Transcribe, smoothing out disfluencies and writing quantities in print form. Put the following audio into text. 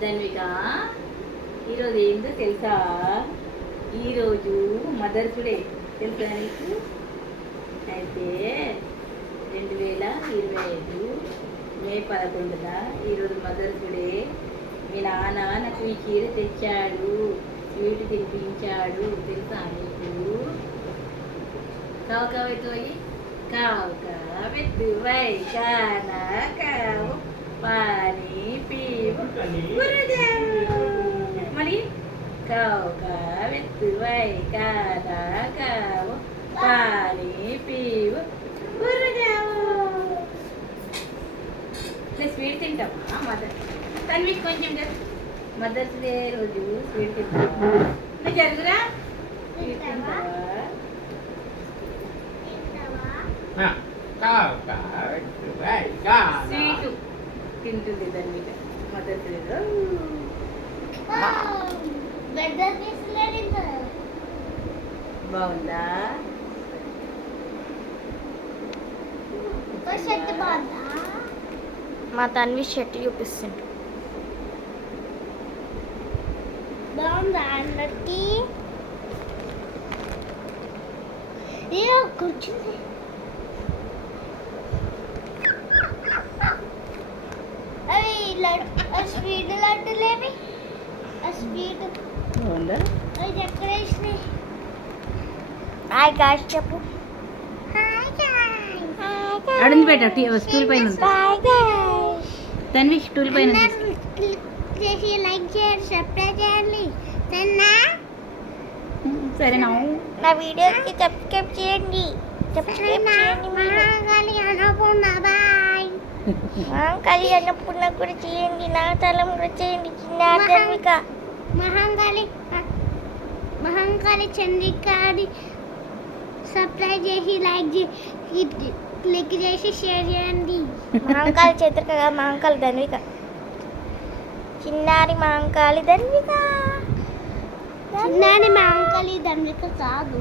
ధన్విక ఈరోజు ఏందో తెలుసా? ఈరోజు మదర్స్ డే తెలుసా నీకు? అయితే 2025 మే 11న ఈరోజు మదర్స్ డే. మీ నాన్న నాకు ఈ చీర తెచ్చాడు, స్వీట్ తినిపించాడు తెలుసా నీకు? కావు కావైపోయి కావు కావెత్తువై కానా కావు పానీ పీవు మళ్ళీ కావు కావెత్తువై కానా కావు పానీ పీవు స్వీట్ తింటామా మదర్ తన్వికి కొంచెం మదర్స్ డే రోజు స్వీట్ తింటావా? నువ్వు జరుగురా స్వీట్ తింటావా? స్వీట్ తింటుంది ధన్విక మదర్స్ డే. బాగుందా? మా తన్వి షర్ట్ చూపిస్తుంది. బాగుందా అందరికి? కూర్చుంది. అవి స్వీట్ లడ్డులేవి, స్వీట్ బాగుందా? అవి ఎక్కడ వేసినాయి? హాయ్ గాయ్స్ చెప్పు. అడుంది పెట్ట స్టూల్ పైన ఉంది. Hi guys. తన్వి స్టూల్ పైన ఉంది. క్లిక్ చేసి లైక్ చేయండి, సబ్స్క్రైబ్ చేయండి. సరేనా? నా వీడియోకి సబ్స్క్రైబ్ చేయండి. సబ్స్క్రైబ్ చేయండి. మహాంకాళి అన్నపూర్ణ బాయ్. మహాంకాళి అన్నపూర్ణ కూడా చేయండి. నా తలం కూడా చేయండి. చిన్న ధన్విక మహాంకాళి చంద్రికాని సబ్స్క్రైబ్ చేసి లైక్ చేసి క్లిక్ చేసి షేర్ చేయండి. మహాంకాళి చంద్రిక, మహాంకాళి ధన్విక, చిన్నారి మహాంకాళి ధన్విక. చిన్నారి మహాంకాళి ధన్విక కాదు.